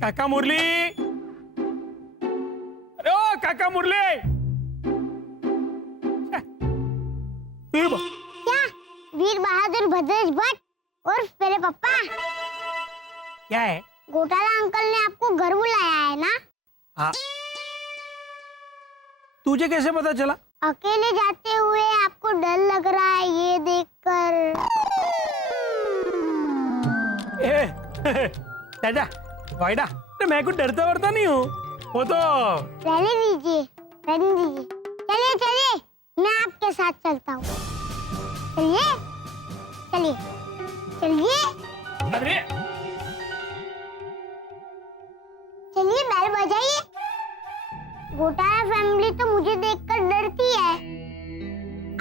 काका मुरली, अरे ओ काका मुरली। क्या वीर बहादुर भद्रेश भट्ट और मेरे पापा? क्या है? घोटाला अंकल ने आपको घर बुलाया है ना? हाँ। तुझे कैसे पता चला? अकेले जाते हुए आपको डर लग रहा है ये देखकर। चाचा वाइडा, मैं कुछ डरता वरता नहीं हूँ, वो तो रहने दीजिए, रहने दीजिए। चलिए चलिए, मैं आपके साथ चलता हूँ। चलिए चलिए चलिए। अरे चलिए बैल बजाइए। घोटाला फैमिली तो मुझे देखकर डरती है,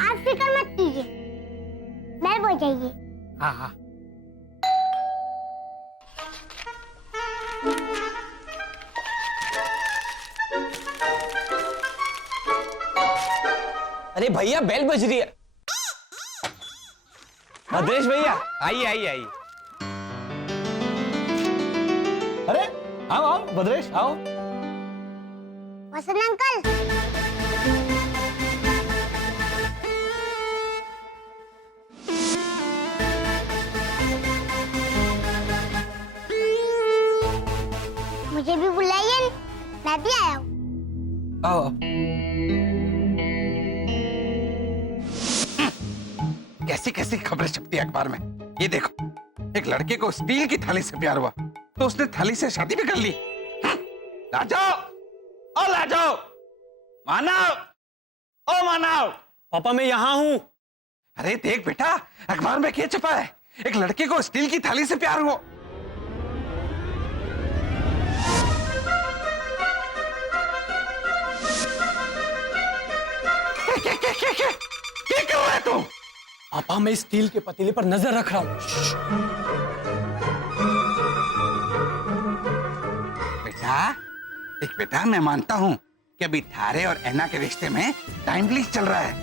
आप फिक्र मत कीजिए, बैल बजाइए। हाँ हाँ। अरे भैया बेल बज रही है। भद्रेश भैया आइए आइए आइए। अरे आओ आओ भद्रेश आओ। वसंत अंकल, मुझे भी बुलाइए, मैं भी आया हूँ। आओ। कैसी कैसी खबरें छपती है अखबार में। ये देखो, एक लड़के को स्टील की थाली से प्यार हुआ तो उसने थाली से शादी भी कर ली। लाजो, ओ लाजो, मानव, ओ मानव। पापा मैं यहाँ हूँ। अरे देख बेटा, अखबार में क्या छपा है, एक लड़के को स्टील की थाली से प्यार हुआ। क्या कर रहा है तू? पापा मैं स्टील के पतीले पर नजर रख रहा हूँ। बेटा देख बेटा, मैं मानता हूँ कि अभी थारे और ऐना के रिश्ते में टाइम प्लीज चल रहा है।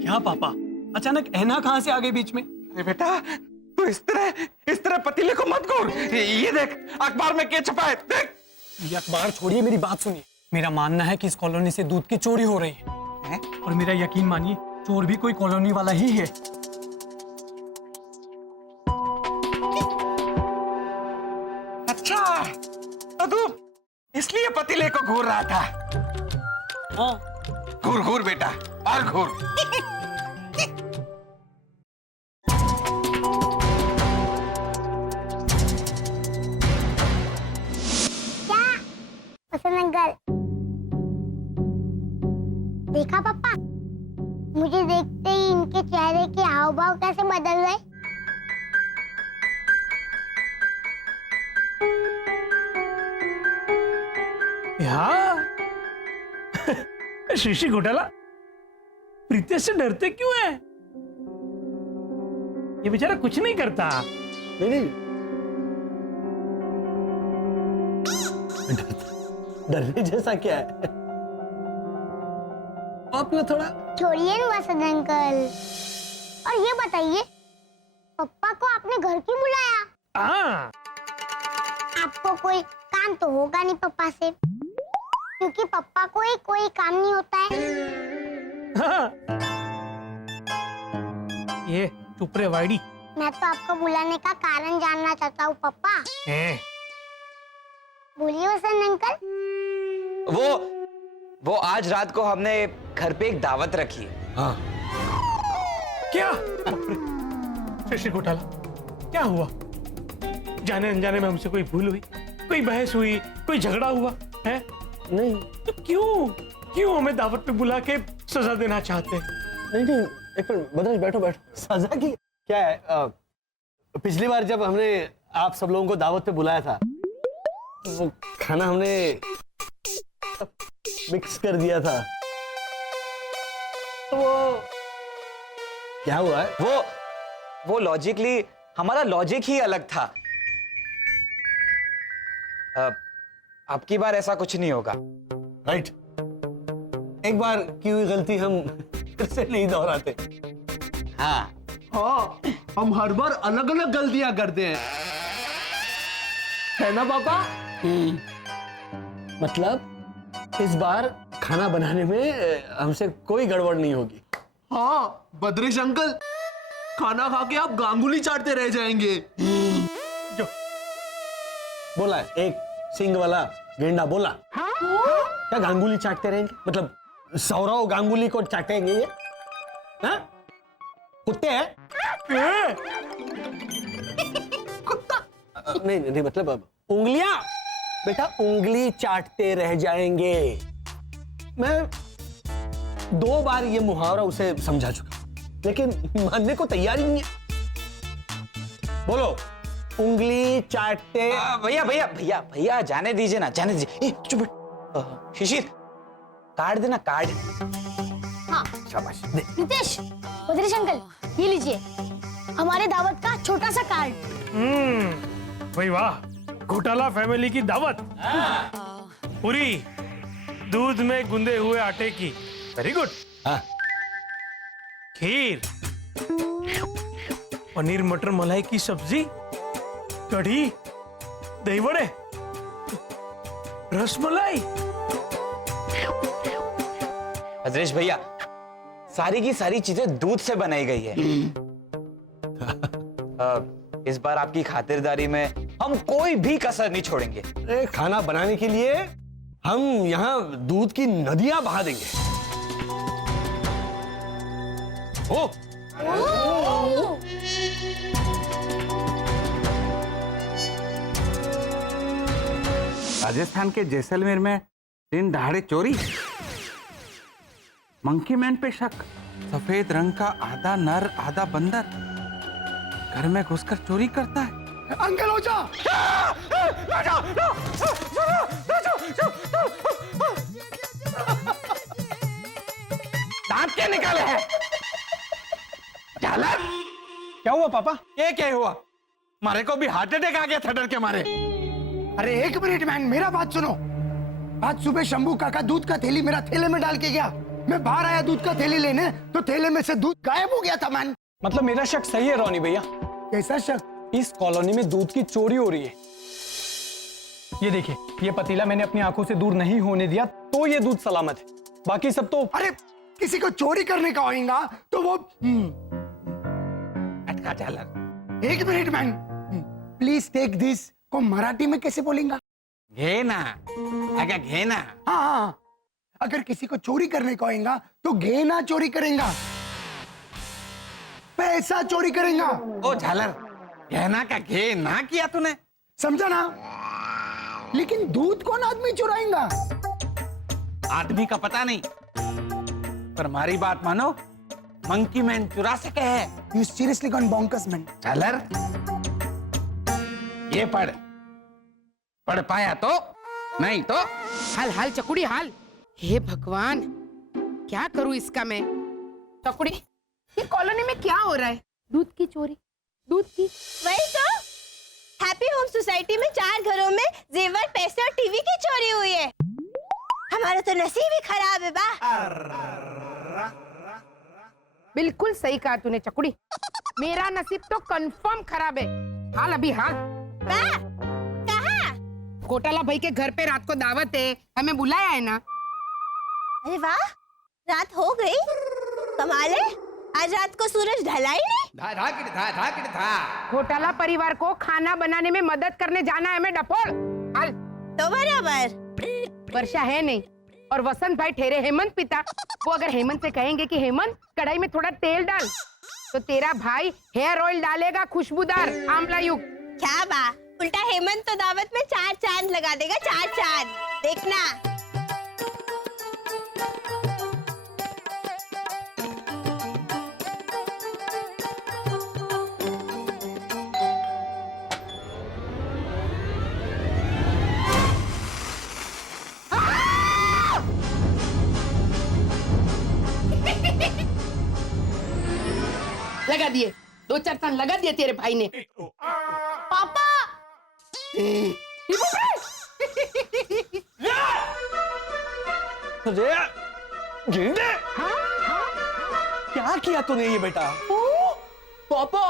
क्या पापा, अचानक ऐना कहाँ से आ गई बीच में? अरे बेटा तू इस तरह पतीले को मत घोर। ये देख अखबार में क्या छपा है, देख। ये अखबार छोड़िए, मेरी बात सुनिए। मेरा मानना है कि इस कॉलोनी से दूध की चोरी हो रही है, और मेरा यकीन मानिए चोर भी कोई कॉलोनी वाला ही है। अच्छा तो तू इसलिए पतीले को घूर रहा था। हाँ। घूर घूर बेटा और घूर। क्या वसंत अंकल, देखा पापा, मुझे देखते ही इनके चेहरे के हाव भाव कैसे बदल गए। हाँ। शीशी घोटाला, प्रीतेश से डरते क्यों है? ये बेचारा कुछ नहीं करता। नहीं डरने जैसा क्या है? आपने थोड़ा छोड़िए ना वसंत अंकल, और ये बताइए पप्पा को आपने घर क्यों बुलाया? हाँ। आपको कोई काम तो होगा नहीं पप्पा से, क्योंकि पप्पा को ही कोई काम नहीं होता है। हाँ। ये चुप रे वाइडी। मैं तो आपको बुलाने का कारण जानना चाहता हूँ पप्पा। बोलिए वसंत अंकल। वो आज रात को हमने घर पे एक दावत रखी है। हाँ। क्या? शीशी घोटाला, क्या हुआ? जाने अनजाने में हमसे कोई भूल हुई, कोई बहस हुई, कोई झगड़ा हुआ है? नहीं तो क्यों हमें दावत पे बुला के सजा देना चाहते हैं? नहीं, एक मिनट भद्रेश, बैठो बैठो। सजा की क्या है? पिछली बार जब हमने आप सब लोगों को दावत पे बुलाया था, तो वो खाना हमने मिक्स कर दिया था, तो वो क्या हुआ है? वो लॉजिकली हमारा लॉजिक ही अलग था। अब की बार ऐसा कुछ नहीं होगा। राइट। एक बार की हुई गलती हम फिर से नहीं दोहराते। हाँ हाँ, हम हर बार अलग अलग गलतियां करते हैं, है ना पापा? मतलब इस बार खाना बनाने में हमसे कोई गड़बड़ नहीं होगी। हाँ बद्रेश अंकल, खाना खा के आप गांगुली चाटते रह जाएंगे। जो बोला है, एक सिंग वाला गेंडा बोला। क्या गांगुली चाटते रहेंगे? मतलब सौरव गांगुली को चाटेंगे ये? हाँ? कुत्ते हैं? नहीं नहीं मतलब अब उंगलियां, बेटा उंगली चाटते रह जाएंगे। मैं 2 बार ये मुहावरा उसे समझा चुका, लेकिन मानने को तैयार ही नहीं है। बोलो, उंगली चाटते। भैया भैया भैया भैया जाने दीजिए ना, जाने दीजिए। ए, चुप बैठ। शिशिर कार्ड देना, कार्ड। हाँ शाबाश दे। नितेश, बद्रेश अंकल, ये लीजिए हमारे दावत का छोटा सा कार्ड। भाई वाह, घोटाला फैमिली की दावत पूरी दूध में गुंदे हुए आटे की। Very good. हाँ खीर, पनीर मटर मलाई की सब्जी, कढ़ी, दही बड़े, रसमलाई। भद्रेश भैया, सारी की सारी चीजें दूध से बनाई गई है। इस बार आपकी खातिरदारी में हम कोई भी कसर नहीं छोड़ेंगे। अरे खाना बनाने के लिए हम यहाँ दूध की नदियां बहा देंगे। ओ राजस्थान के जैसलमेर में दिन दहाड़े चोरी, मंकी मैन पे शक, सफेद रंग का आधा नर आधा बंदर घर में घुसकर चोरी करता है। अंकल हो जा। दांत क्या निकाले हैं? झालर, क्या हुआ पापा? ये क्या हुआ? मारे को भी हार्ट अटैक आ गया था डर के मारे। अरे एक मिनट मैन, मेरा बात सुनो। आज सुबह शंभू काका दूध का थैली मेरा थैले में डाल के गया। मैं बाहर आया दूध का थैली लेने, तो थैले में से दूध गायब हो गया था मैन। मतलब मेरा शक सही है रोनी भैया, कैसा शक? इस कॉलोनी में दूध की चोरी हो रही है। ये देखिए, ये पतीला मैंने अपनी आंखों से दूर नहीं होने दिया, तो ये दूध सलामत है। बाकी सब तो अरे किसी को चोरी करने का होगा तो वो अटका झालर। एक minute man, please take this को मराठी में कैसे बोलेंगा? घेना, अगर घेना। हाँ हाँ, अगर किसी को चोरी करने का होगा तो घेना चोरी करेगा, पैसा चोरी करेगा। ओ झालर, घेना का घे ना किया तूने? समझा ना? लेकिन दूध कौन आदमी चुराएगा? आदमी का पता नहीं, पर हमारी बात मानो, मंकी मैन चुरा सके है। You seriously gone bonkers man? झालर, ये पढ़, पढ़ पाया तो, नहीं तो हाल हाल चकुड़ी हाल। हे भगवान, क्या करूं इसका मैं? चकुड़ी, ये कॉलोनी में क्या हो रहा है? दूध की चोरी, दूध की। वही तो, हैप्पी होम सोसाइटी में 4 घरों में जेवर, पैसे और टीवी की चोरी हुई है। हमारा तो नसीब ही खराब है बा। बिल्कुल सही कहा तूने चकुड़ी, मेरा नसीब तो कंफर्म खराब है। हाल अभी हाल। बा, कहाँ? घोटाला भाई के घर पे रात को दावत है, हमें बुलाया है ना? अरे वाह, रात हो गई। कमाल है, आज रात को सूरज ढला ही नहीं। घोटाला परिवार को खाना बनाने में मदद करने जाना है मैं डपोड़। हाल तो बराबर। वर्षा है नहीं और वसंत भाई ठहरे हेमंत पिता। वो अगर हेमंत से कहेंगे कि हेमंत कढ़ाई में थोड़ा तेल डाल, तो तेरा भाई हेयर ऑयल डालेगा खुशबूदार आंवला युक्त। क्या बा, उल्टा हेमंत तो दावत में 4 चांद लगा देगा, 4 चांद। देखना। लगा दिए, 2-4 टन लगा दिए तेरे भाई ने। पापा, अरे गेंडे, क्या किया तूने ये बेटा? पापा,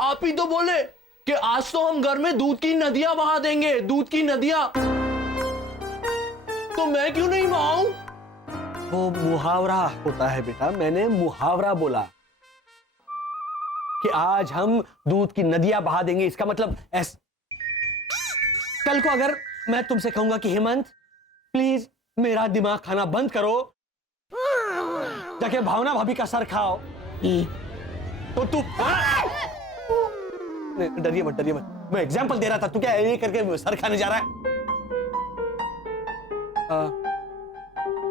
आप ही तो बोले कि आज तो हम घर में दूध की नदियां बहा देंगे, दूध की नदियां। तो मैं क्यों नहीं बहाऊं? वो मुहावरा होता है बेटा, मैंने मुहावरा बोला कि आज हम दूध की नदियां बहा देंगे। इसका मतलब कल को अगर मैं तुमसे कहूंगा कि हेमंत प्लीज मेरा दिमाग खाना बंद करो, जाके भावना भाभी का सर खाओ, तो तू डरिए मत, डरिए मत, मैं एग्जाम्पल दे रहा था। तू क्या ये करके सर खाने जा रहा है?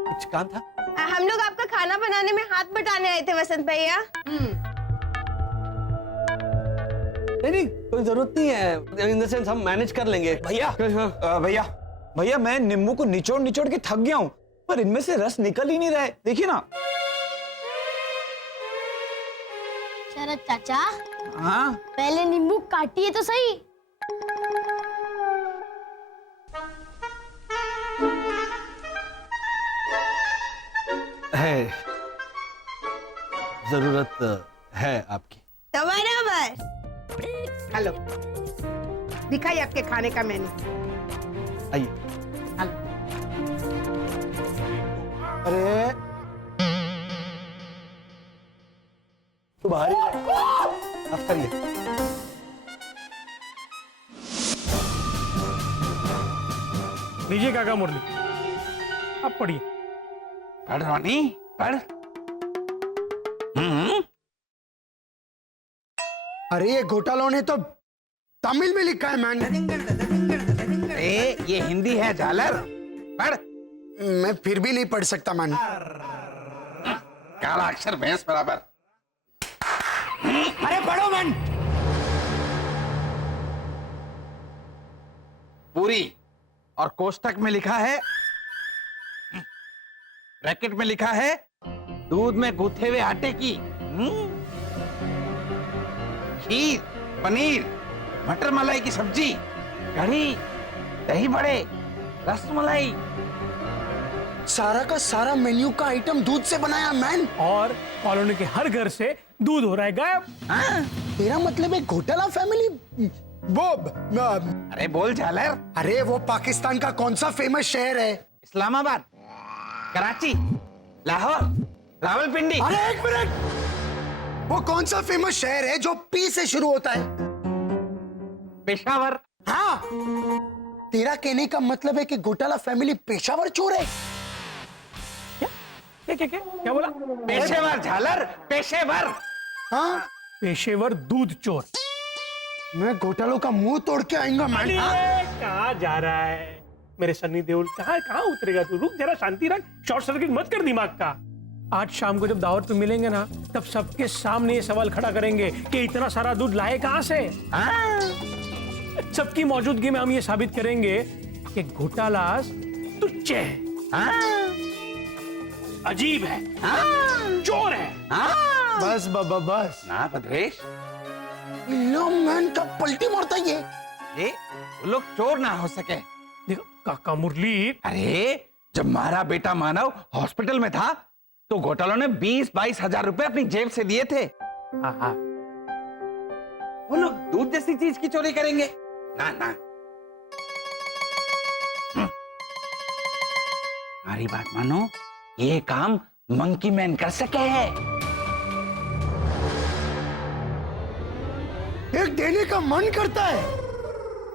कुछ काम था? हम लोग आपका खाना बनाने में हाथ बटाने आए थे वसंत भैया। नहीं, कोई जरूरत नहीं है, इन द सेंस हम मैनेज कर लेंगे। भैया भैया भैया मैं नींबू को निचोड़ निचोड़ के थक गया हूं, पर इनमें से रस निकल ही नहीं रहा है। देखिए ना। शरद चाचा, हाँ पहले नींबू काटिए तो सही। है, जरूरत है आपकी। तो बराबर। हेलो, दिखाइए आपके खाने का मेन्यू। आइए। हेलो। अरे तू बाहर ही माफ करिए। लीजिए काका मुरली, अब पढ़िए। पढ़ रोनी पढ़। अरे ये घोटालों ने तो तमिल में लिखा है मैन। ये हिंदी है झालर, पढ़। मैं फिर भी नहीं पढ़ सकता मैन। काला अक्षर भैंस बराबर। अरे पढ़ो मैन। पूरी और कोष्टक में लिखा है, ब्रैकेट में लिखा है दूध में गूथे हुए आटे की खीर, पनीर, मटर मलाई की सब्जी, कढ़ी, दही बड़े, रसमलाई। सारा का सारा मेन्यू का आइटम दूध से बनाया मैन। और कॉलोनी के हर घर से दूध हो रहा है गायब। तेरा मतलब है घोटाला फैमिली वो अरे बोल झालर। अरे वो पाकिस्तान का कौन सा फेमस शहर है? इस्लामाबाद, कराची, लाहौर, रावलपिंडी। अरे एक मिनट, वो कौन सा फेमस शहर है जो पी से शुरू होता है? पेशावर। हाँ, तेरा कहने का मतलब है कि घोटाला फैमिली पेशावर चोर है? क्या बोला? पेशेवर झालर, पेशेवर। हाँ, पेशेवर दूध चोर। मैं घोटालों का मुंह तोड़ के आऊंगा मैन। कहाँ जा रहा है मेरे सन्नी देओल? कहाँ उतरेगा तू? रुक जरा, शांति रख, शॉर्ट सर्किट मत कर दिमाग का। आज शाम को जब दावत पे मिलेंगे ना, तब सबके सामने ये सवाल खड़ा करेंगे कि इतना सारा दूध लाए कहां से। सबकी मौजूदगी में हम ये साबित करेंगे कि घोटाला तुच्छ है, अजीब है, चोर है। बस बाबा बस ना भद्रेश, लो मैन का पलटी मारता ये। ये वो लोग चोर ना हो सके। देखो काका मुरली, अरे जब हमारा बेटा मानव हॉस्पिटल में था तो घोटालों ने 20-22 हजार रुपए अपनी जेब से दिए थे। वो लोग दूध जैसी चीज की चोरी करेंगे? ना ना। हमारी बात मानो, ये काम मंकी मैन कर सके है। एक देने का मन करता है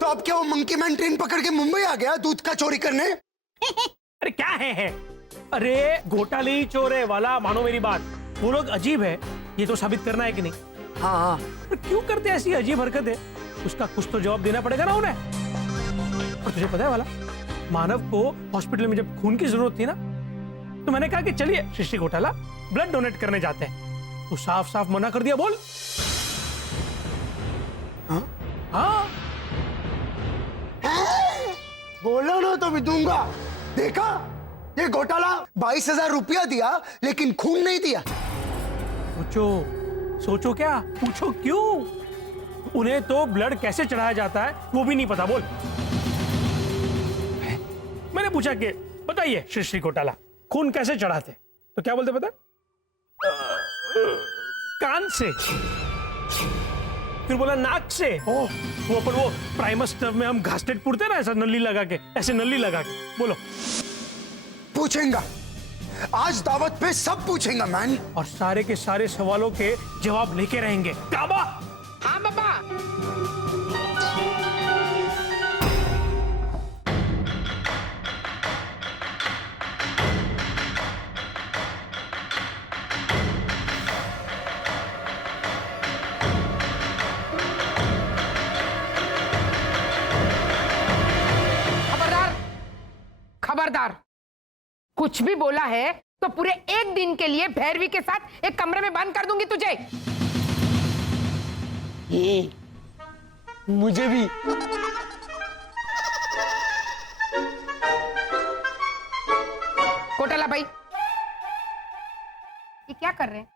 तो अब क्या वो मंकी मैन ट्रेन पकड़ के मुंबई आ गया दूध का चोरी करने? अरे क्या है? अरे घोटाले ही चोर है वाला, मानो मेरी बात। वो लोग अजीब है, ये तो साबित करना है कि नहीं? हाँ हाँ। तो क्यों करते ऐसी अजीब हरकतें? उसका कुछ तो जवाब देना पड़ेगा ना उन्हें। और तुझे पता है वाला, मानव को हॉस्पिटल में जब खून की जरूरत थी ना, तो मैंने कहा कि चलिए सृष्टि घोटाला ब्लड डोनेट करने जाते हैं। तो साफ साफ मना कर दिया। बोल। हाँ बोलो ना तो भी दूंगा। देखा, ये घोटाला 22,000 रुपया दिया लेकिन खून नहीं दिया। सोचो क्या, पूछो क्यों? उन्हें तो ब्लड कैसे चढ़ाया जाता है वो भी नहीं पता। बोल। मैंने पूछा कि बताइए सृष्टि घोटाला खून कैसे चढ़ाते, तो क्या बोलते पता? कान से। फिर बोला नाक से। वो अपन वो प्राइमस स्टफ में हम घासलेट पुरते ना, ऐसा नली लगा के, ऐसे नली लगा के। बोलो। पूछेंगा, आज दावत पे सब पूछेंगा मैन। और सारे के सारे सवालों के जवाब लेके रहेंगे। काबा। हाँ बाबा। खबरदार, खबरदार, कुछ भी बोला है तो पूरे एक दिन के लिए भैरवी के साथ एक कमरे में बंद कर दूंगी तुझे। मुझे भी। कोटाला भाई, ये क्या कर रहे हैं?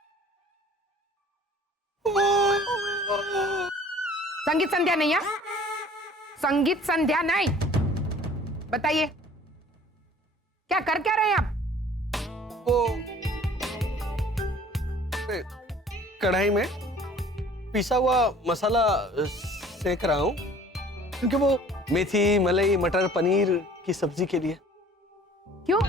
संगीत संध्या नहीं है? संगीत संध्या नहीं। बताइए क्या कर क्या रहे हैं आप? वो कढ़ाई में पिसा हुआ मसाला सेक रहा हूं, क्योंकि वो मेथी, मलाई, मटर, पनीर की सब्जी के लिए। क्यों?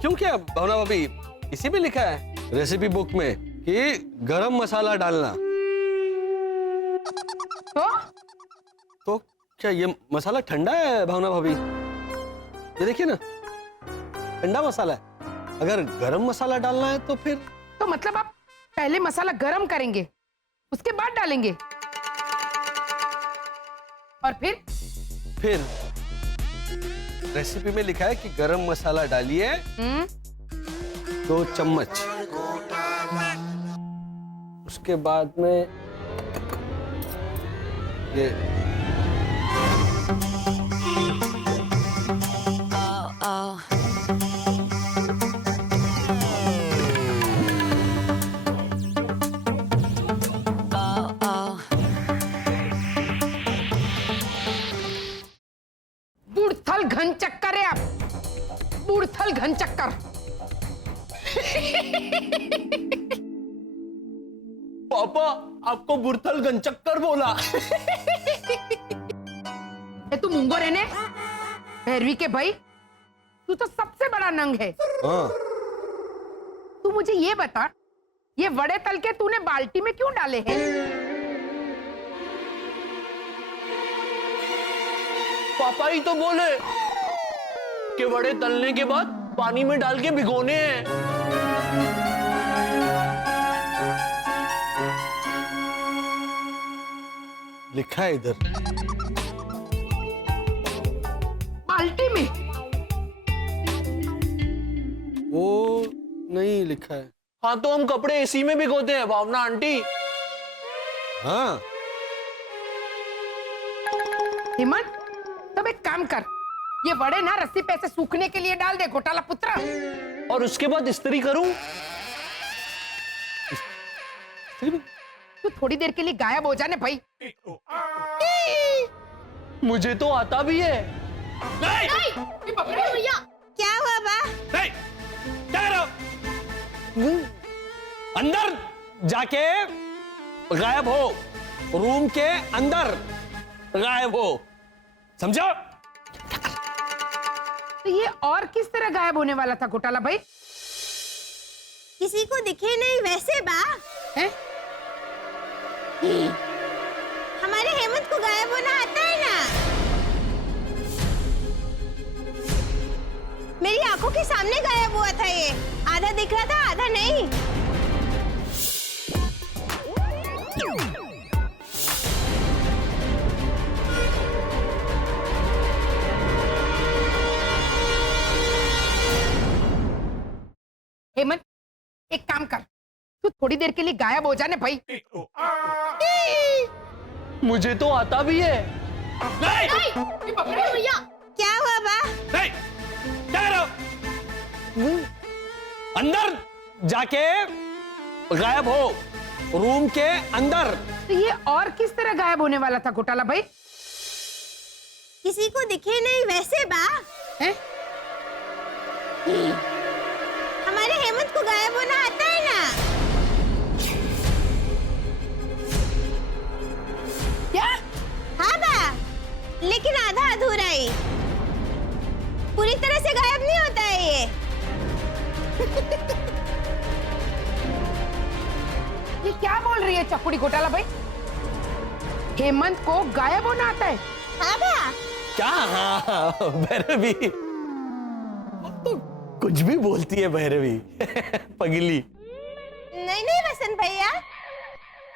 क्यों क्या भावना भाभी, इसी में लिखा है रेसिपी बुक में कि गरम मसाला डालना। तो क्या ये मसाला ठंडा है भावना भाभी? ये देखिए ना, ठंडा मसाला है। अगर गरम मसाला डालना है तो फिर तो मतलब आप पहले मसाला गरम करेंगे, उसके बाद डालेंगे, और फिर रेसिपी में लिखा है कि गरम मसाला डालिए 2 चम्मच। उसके बाद में ये बुढ़थल घन चक्कर है आप, बुढ़थल घन चक्कर। पापा आपको बुढ़थल गंचक्कर बोला। ये तू मुंगो रहने भैरवी के भाई, तू तो सबसे बड़ा नंग है। हाँ। तू मुझे ये बता, ये वड़े तल के तूने बाल्टी में क्यों डाले हैं? पापा ही तो बोले कि वड़े तलने के बाद पानी में डाल के भिगोने हैं। लिखा है इधर बाल्टी में। वो नहीं लिखा है। हाँ तो हम कपड़े एसी में भिगोते हैं भावना आंटी। हाँ। हेमंत, तब एक काम कर, ये वड़े ना रस्सी पे से सूखने के लिए डाल दे घोटाला पुत्र। और उसके बाद इस्त्री करूं? तू थोड़ी देर के लिए गायब हो जाने भाई। मुझे तो आता भी है। भैया क्या हुआ बा? नहीं, क्या कर रहे हो? अंदर जाके गायब हो, रूम के अंदर गायब हो, समझो? तो ये और किस तरह गायब होने वाला था घोटाला भाई? किसी को दिखे नहीं वैसे बा? हैं? हमारे हेमंत को गायब होना आता है ना? मेरी आंखों के सामने गायब हुआ था ये। आधा दिख रहा था, आधा नहीं। हेमंत, एक काम कर, तू थोड़ी देर के लिए गायब हो जाने भाई। मुझे तो आता भी है। भैया क्या हुआ बा? नहीं, क्या कर रहे हो? अंदर जाके गायब हो, रूम के अंदर। तो ये और किस तरह गायब होने वाला था घोटाला भाई? किसी को दिखे नहीं वैसे बा? हैं? हमारे हेमंत को गायब होना आता है ना? लेकिन आधा अधूरा ही। पूरी तरह से गायब नहीं होता है ये। ये क्या बोल रही है चकुड़ी घोटाला भाई? हेमंत को गायब होना आता है? हाँ भैया। क्या? हाँ, भैरवी तो कुछ भी बोलती है भैरवी। पगली। नहीं नहीं वसंत भैया,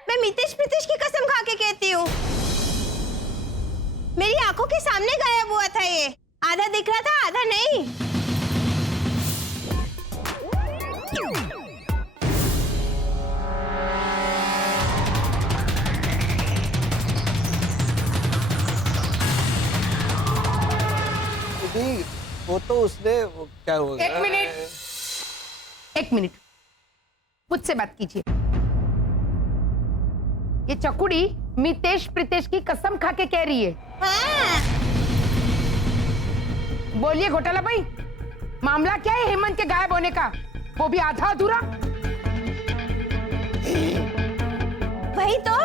मैं मितेश प्रीतेश की कसम खा के कहती हूँ, मेरी आंखों के सामने गायब हुआ था ये। आधा दिख रहा था, आधा नहीं। वो तो उसने क्या हुआ? एक मिनट मुझसे बात कीजिए। ये चकुड़ी मितेश प्रीतेश की कसम खा के कह रही है। हाँ। बोलिए घोटाला भाई, मामला क्या है हेमंत के गायब होने का, वो भी आधा अधूरा? वही तो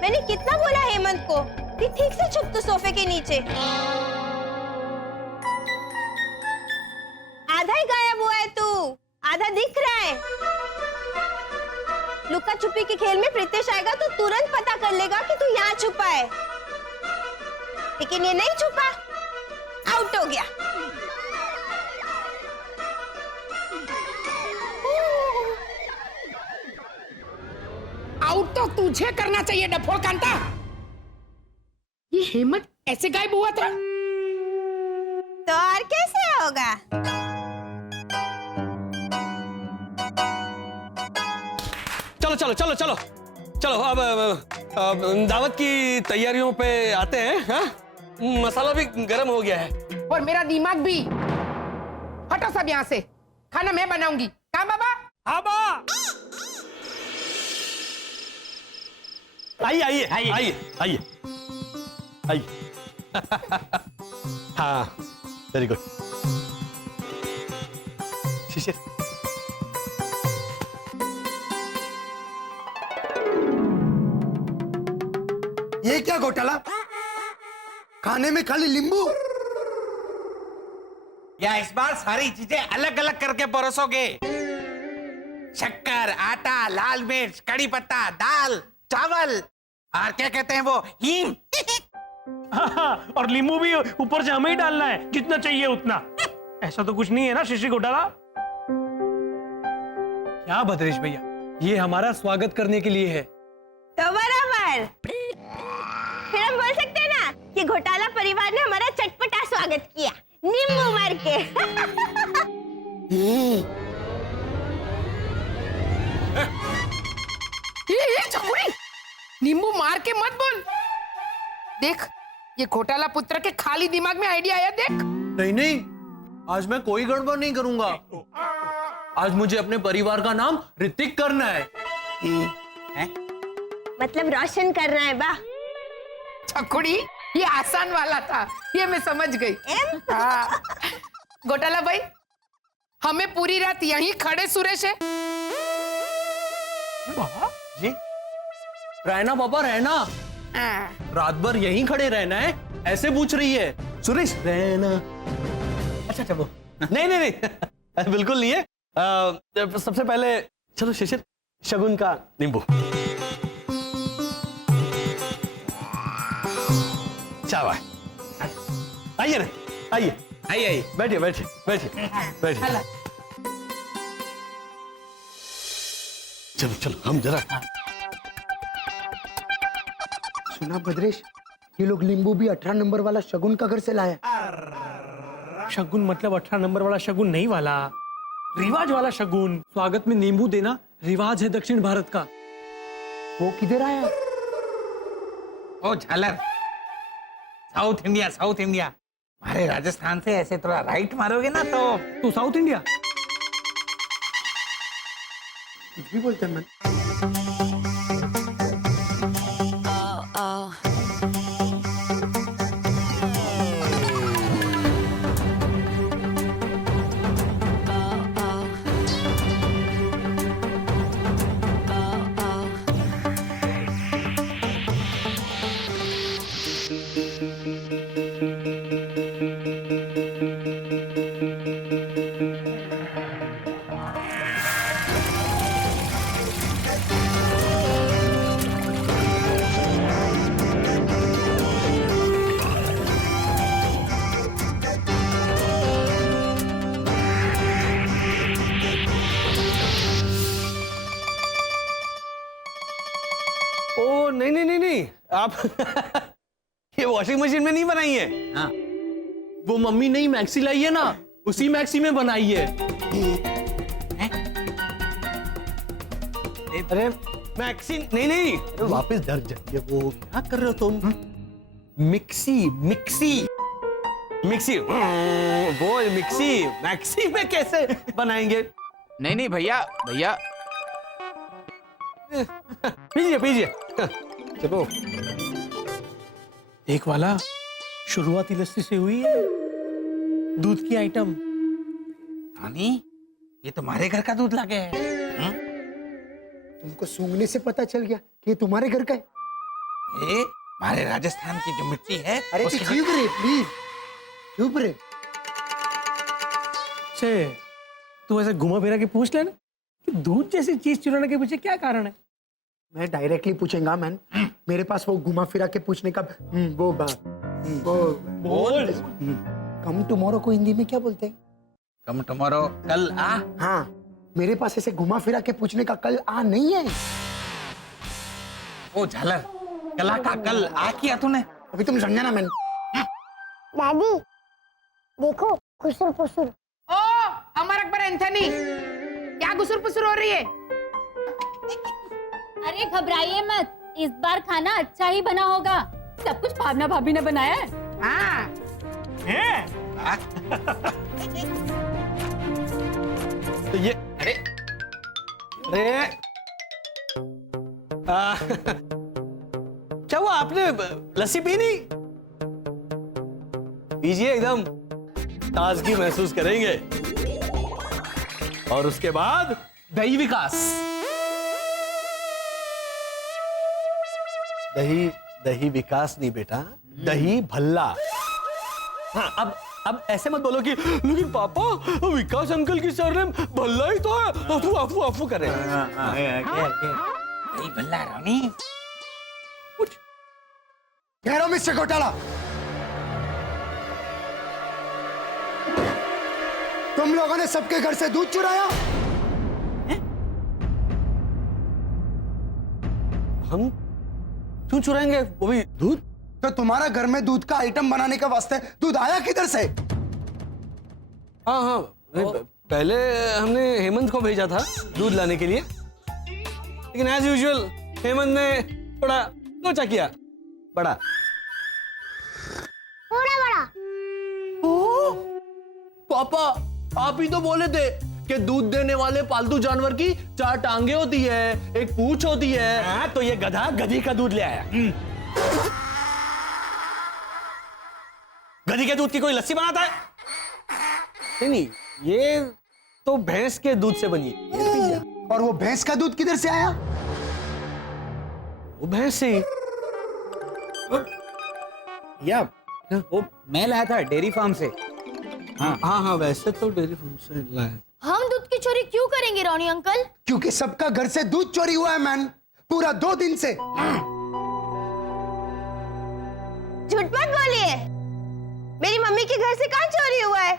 मैंने कितना बोला हेमंत को कि ठीक से छुप तू सोफे के नीचे। आधा ही गायब हुआ है तू, आधा दिख रहा है। लुका छुपी के खेल में प्रीतेश आएगा तो तुरंत पता कर लेगा कि तू यहाँ छुपा है, लेकिन ये नहीं छुपा, आउट हो गया। आउट तो तुझे करना चाहिए डफोड़ कांता। ये हेमंत ऐसे गायब हुआ था? तो और कैसे होगा? चलो चलो चलो चलो चलो अब दावत की तैयारियों पे आते हैं। हाँ? मसाला भी गरम हो गया है और मेरा दिमाग भी। हटो सब यहाँ से, खाना मैं बनाऊंगी। कहाँ बाबा? हाँ बा। आइए आइए आइए आइए आइए। हाँ वेरी गुड। शिशिर ये क्या घोटाला? खाने में खाली नींबू? या इस बार सारी चीजें अलग अलग करके परोसोगे? शक्कर, आटा, लाल मिर्च, कड़ी पत्ता, दाल, चावल और क्या कहते हैं वो, हींग। हाँ, और नींबू भी ऊपर से हमें ही डालना है, जितना चाहिए उतना। ऐसा तो कुछ नहीं है ना शिशी घोटाला? क्या भद्रेश भैया, ये हमारा स्वागत करने के लिए है। तो बराबर। फिर हम बोल सकते हैं ना कि घोटाला परिवार ने हमारा चटपटा स्वागत किया, नींबू मार के। ये चकुड़ी, नींबू मार के मत बोल। देख, ये घोटाला पुत्र के खाली दिमाग में आइडिया आया। देख, नहीं नहीं, आज मैं कोई गड़बड़ नहीं करूंगा। आज मुझे अपने परिवार का नाम ऋतिक करना है। मतलब रोशन करना है बा। चकुड़ी, ये आसान वाला था, ये मैं समझ गई। हाँ। घोटाला भाई, हमें पूरी रात यहीं खड़े सुरेश है। जी रहना पापा, रहना। रात भर यहीं खड़े रहना है, ऐसे पूछ रही है। सुरेश रहना। अच्छा चलो। नहीं नहीं नहीं, बिल्कुल नहीं है। सबसे पहले चलो शिशिर, शगुन का नींबू। चावा आइए ना, आइए आइए आइए, बैठिए बैठिए बैठिए बैठिए। चलो चलो हम जरा। सुना भद्रेश, ये लोग नींबू भी 18 नंबर वाला शगुन का घर से लाया। शगुन मतलब 18 नंबर वाला शगुन नहीं वाला, रिवाज वाला शगुन। स्वागत में नींबू देना रिवाज है दक्षिण भारत का। वो किधर आया? ओ झालर, साउथ इंडिया, साउथ इंडिया। हमारे राजस्थान से ऐसे थोड़ा राइट मारोगे ना तो तो साउथ इंडिया। कुछ भी बोलते हैं मन। आप ये वॉशिंग मशीन में नहीं बनाई है? हाँ। वो मम्मी नहीं मैक्सी लाई है ना, उसी मैक्सी में बनाई है। अरे मैक्सी नहीं नहीं, अरे वापस डर जाइए। वो क्या कर रहे हो तुम? मिक्सी मिक्सी मिक्सी, वो मिक्सी मैक्सी में कैसे बनाएंगे? नहीं भैया भैया, पीजिए पीजिए, चलो। एक वाला शुरुआती लस्सी से हुई है, दूध की आइटम। रानी, ये तुम्हारे घर का दूध लागे है। तुमको सूंघने से पता चल गया कि ये तुम्हारे घर का है। ए, हमारे राजस्थान की जो मिट्टी है अरे उसके चुप रहे प्लीज, चुप रहे। से तू ऐसे घुमा फिरा के पूछ लेना कि दूध जैसी चीज चुराने के पीछे क्या कारण है। मैं डायरेक्टली पूछेगा मैन, मेरे पास वो घुमा फिरा के पूछने का वो बोल। कम टुमारो को हिंदी में क्या बोलते हैं? कम टुमारो, कल आ। हाँ, मेरे पास ऐसे घुमा फिरा के पूछने का कल आ नहीं है। ओ झालर, कला का कल आ किया तूने। अभी तुम समझा ना मैन। दादी देखो खुसुर फुसुर। ओ अमर अकबर एंथनी, क्या गुसुर पुसुर हो रही है? अरे घबराइए मत, इस बार खाना अच्छा ही बना होगा। सब कुछ भावना भाभी ने बनाया है। हाँ। तो ये अरे क्या हुआ, आपने लस्सी पी नहीं? पीजिए, एकदम ताजगी महसूस करेंगे। और उसके बाद दही विकास। दही दही विकास नहीं बेटा, दही भल्ला। हाँ, अब ऐसे मत बोलो कि लेकिन पापा विकास अंकल की सरनेम भल्ला ही तो है। अफू अफू अफू कर रहे हैं। नहीं भल्ला रानी। कह रहा हूं मिस्टर घोटाला, तुम लोगों ने सबके घर से दूध चुराया। हम क्यों चुराएंगे, वो भी दूध? तो तुम्हारा घर में दूध का आइटम बनाने के वास्ते दूध आया किधर से? हाँ हाँ, पहले हमने हेमंत को भेजा था दूध लाने के लिए, लेकिन एज यूजुअल हेमंत ने थोड़ा लोचा किया, बड़ा थोड़ा बड़ा। पापा आप ही तो बोले थे कि दूध देने वाले पालतू जानवर की 4 टांगे होती है, एक पूंछ होती है। हाँ, तो ये गधा गधी का दूध ले आया। गधी के दूध की कोई लस्सी बनाता है? नहीं, ये तो भैंस के दूध से बनी है। और वो भैंस का दूध किधर से आया? वो भैंस से या वो मैं लाया था डेयरी फार्म से। हाँ, वैसे तो डेयरी फार्म से लाया। हम दूध की चोरी क्यों करेंगे रोनी अंकल? क्योंकि सबका घर से दूध चोरी हुआ है मैन, पूरा 2 दिन से। झूठ मत बोलिए, मेरी मम्मी के घर से कहाँ चोरी हुआ है?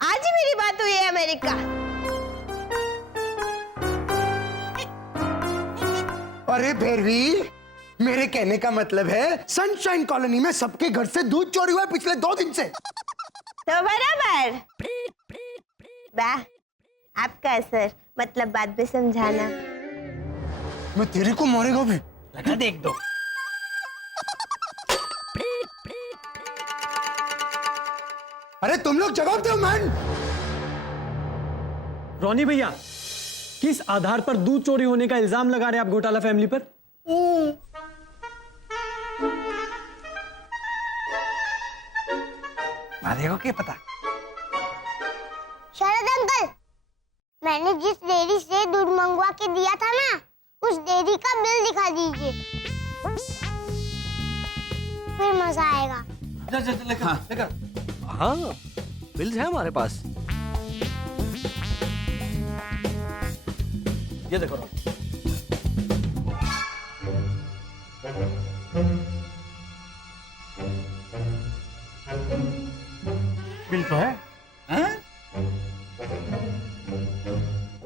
आज ही मेरी बात हुई है अमेरिका। अरे भैरवी, मेरे कहने का मतलब है सनशाइन कॉलोनी में सबके घर से दूध चोरी हुआ है पिछले 2 दिन से। तो बराबर बा, आपका असर मतलब बात भी समझाना। मैं तेरे को मारेगा भी। लगा दे एक दो। अरे तुम लोग जवाब दो मैन। रोनी भैया, किस आधार पर दूध चोरी होने का इल्जाम लगा रहे हैं आप घोटाला फैमिली पर? मारेगा क्या पता। शरद अंकल, मैंने जिस डेयरी से दूध मंगवा के दिया था ना, उस डेयरी का बिल दिखा दीजिए, फिर मजा आएगा। हाँ, बिल्स है हमारे पास। ये देखो, बिल तो है।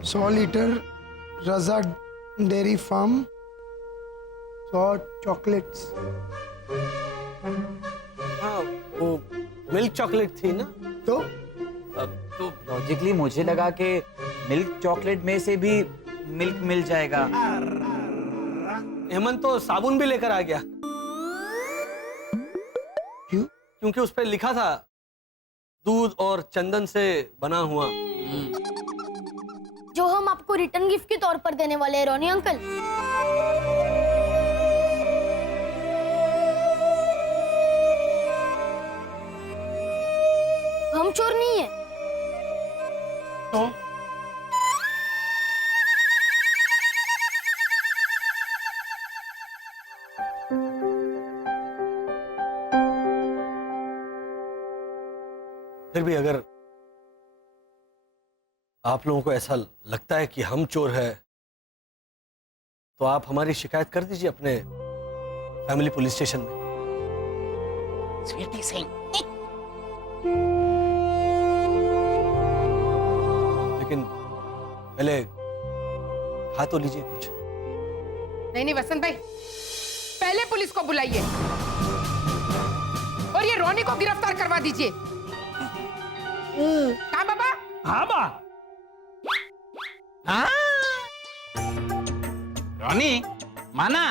100 लीटर रजा डेयरी फार्म, चॉकलेट्स। हाँ, वो मिल्क चॉकलेट थी ना। तो तो लॉजिकली मुझे लगा कि मिल्क चॉकलेट में से भी मिल्क मिल जाएगा। हेमंत तो साबुन भी लेकर आ गया। क्यों? क्योंकि उस पर लिखा था दूध और चंदन से बना हुआ। जो हम आपको रिटर्न गिफ्ट के तौर पर देने वाले हैं रोनी अंकल। हम चोर नहीं है। तो फिर भी अगर आप लोगों को ऐसा लगता है कि हम चोर है तो आप हमारी शिकायत कर दीजिए अपने फैमिली पुलिस स्टेशन में। स्वीटी सिंह, लेकिन पहले खा तो लीजिए कुछ। नहीं नहीं वसंत भाई, पहले पुलिस को बुलाइए और ये रोनी को गिरफ्तार करवा दीजिए। कहाँ बाबा? हाँ बा, हाँ? रॉनी, माना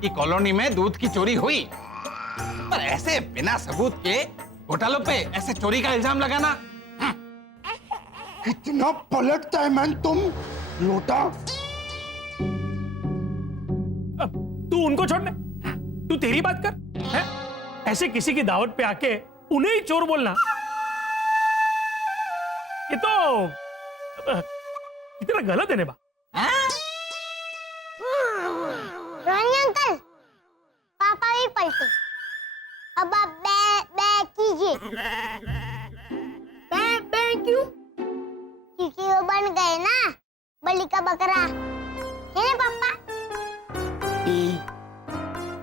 कि कॉलोनी में दूध की चोरी हुई, पर ऐसे बिना सबूत के घोटालों पे ऐसे चोरी का इल्जाम लगाना। इतना पलटता है मैन तुम लोटा। अब तू उनको छोड़ने, तू तेरी बात कर है? ऐसे किसी की दावत पे आके उन्हें ही चोर बोलना, ये तो इतना गलत है नेबा। रोनी अंकल, पापा भी पलटे। अब आप बे कीजिए। बे क्यों? क्योंकि वो बन गए ना बलि का बकरा, है ना पापा?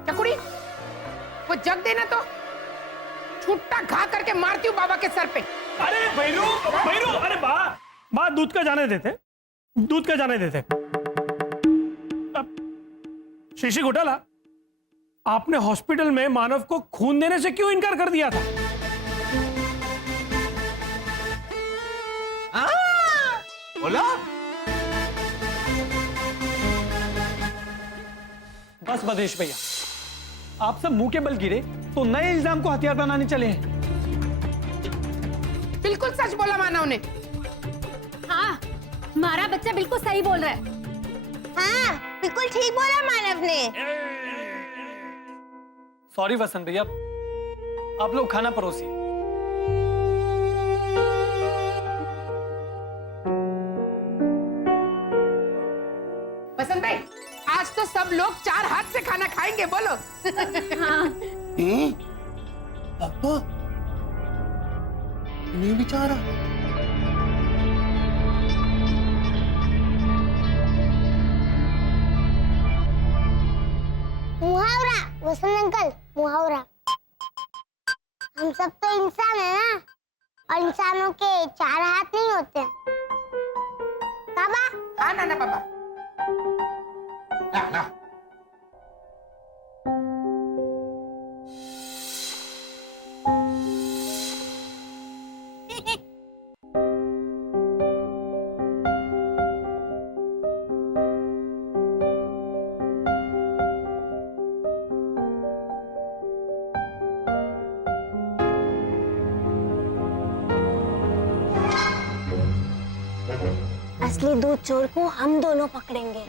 चकुड़ी, वो जग देना तो छुट्टा घा करके मारती हूँ बाबा के सर पे। अरे भैरू, भैरू, अरे बा दूध का जाने देते, दूध का जाने देते। अब शीशी घोटाला, आपने हॉस्पिटल में मानव को खून देने से क्यों इनकार कर दिया था? बोलो। बस बदेश भैया, आप सब मुंह के बल गिरे तो नए इल्जाम को हथियार बनाने चले हैं। बिल्कुल सच बोला मानव ने। हाँ, हमारा बच्चा बिल्कुल सही बोल रहा है। हाँ, बिल्कुल ठीक बोला मानव ने। सॉरी वसंत भैया, आप लोग खाना परोसिए। वसंत भाई, आज तो सब लोग 4 हाथ से खाना खाएंगे, बोलो। हाँ, पापा नहीं बेचारा। मुहावरा वसंत अंकल, मुहावरा। हम सब तो इंसान है ना, और इंसानों के 4 हाथ नहीं होते। बाबा, हाँ नाना बाबा। ना, ना। असली दूध चोर को हम दोनों पकड़ेंगे।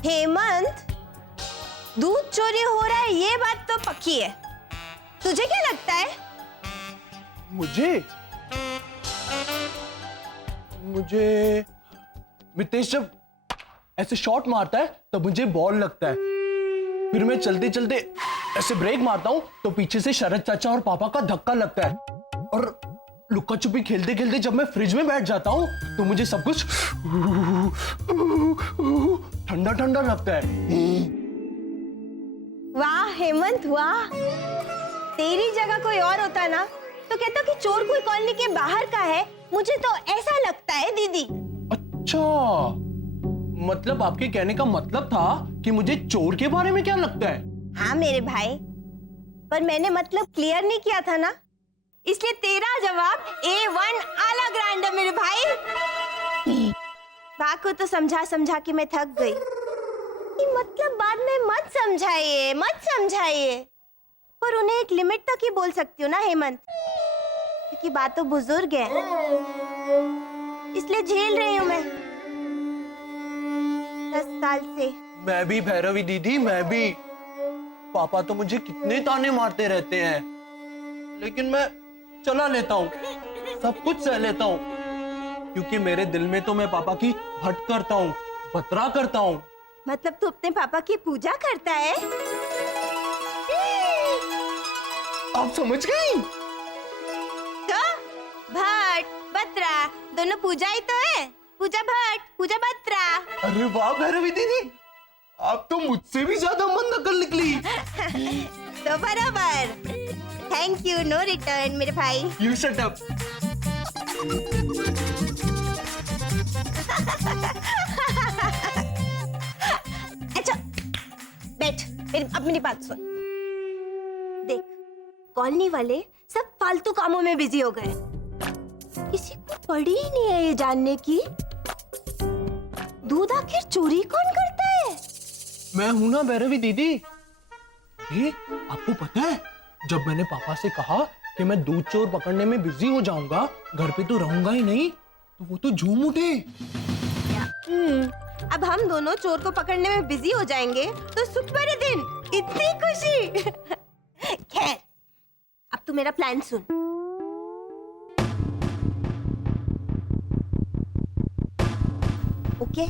हेमंत, दूध चोरी हो रहा है ये बात तो पक्की है। तुझे क्या लगता है? मुझे मितेश जब ऐसे शॉट मारता है तब मुझे बॉल लगता है, फिर मैं चलते चलते ऐसे ब्रेक मारता हूँ तो पीछे से शरद चाचा और पापा का धक्का लगता है, और लुक्का छुपी खेलते खेलते जब मैं फ्रिज में बैठ जाता हूँ तो मुझे सब कुछ ठंडा ठंडा लगता है। वाह हेमंत वाह, तेरी जगह कोई और होता ना तो कहता कि चोर कोई कॉलोनी के बाहर का है, मुझे तो ऐसा लगता है दीदी। अच्छा, मतलब आपके कहने का मतलब था कि मुझे चोर के बारे में क्या लगता है? हाँ मेरे भाई, पर मैंने मतलब क्लियर नहीं किया था ना, इसलिए तेरा जवाब A1 आला ग्रैंड है मेरे भाई। बा को तो समझा समझा के मैं थक गई कि मतलब बाद में मत समझाइए, पर उन्हें एक लिमिट तक ही बोल सकती हूँ ना हेमंत, क्योंकि बात तो बुजुर्ग है, इसलिए झेल रही हूँ मैं 10 साल से। मैं भी भैरवी दीदी, मैं भी। पापा तो मुझे कितने ताने मारते रहते हैं, लेकिन मैं चला लेता हूँ, सब कुछ सह लेता हूँ, क्योंकि मेरे दिल में तो मैं पापा की हट करता हूँ, बतरा करता हूँ। मतलब तू अपने पापा की पूजा करता है? आप समझ गई? तो भट्ट बत्रा दोनों पूजा ही तो है, पूजा भट्ट पूजा बत्रा। अरे वाह भैरवी दीदी, आप तो मुझसे भी ज्यादा मन नकल निकली। तो बराबर। थैंक यू, नो रिटर्न मेरे भाई। You shut up. अच्छा बैठ, अब मेरी बात सुन। देख, कॉलोनी वाले सब फालतू कामों में बिजी हो गए, किसी को पड़ी ही नहीं है ये जानने की दूध आखिर चोरी कौन करता है। मैं हूं ना भैरवी दीदी। ये आपको पता है, जब मैंने पापा से कहा कि मैं दूध चोर पकड़ने में बिजी हो जाऊंगा, घर पे तो रहूंगा ही नहीं, तो वो तो झूम उठे। अब हम दोनों चोर को पकड़ने में बिजी हो जाएंगे तो सुख भरे दिन, इतनी खुशी। खैर, अब तू मेरा प्लान सुन। ओके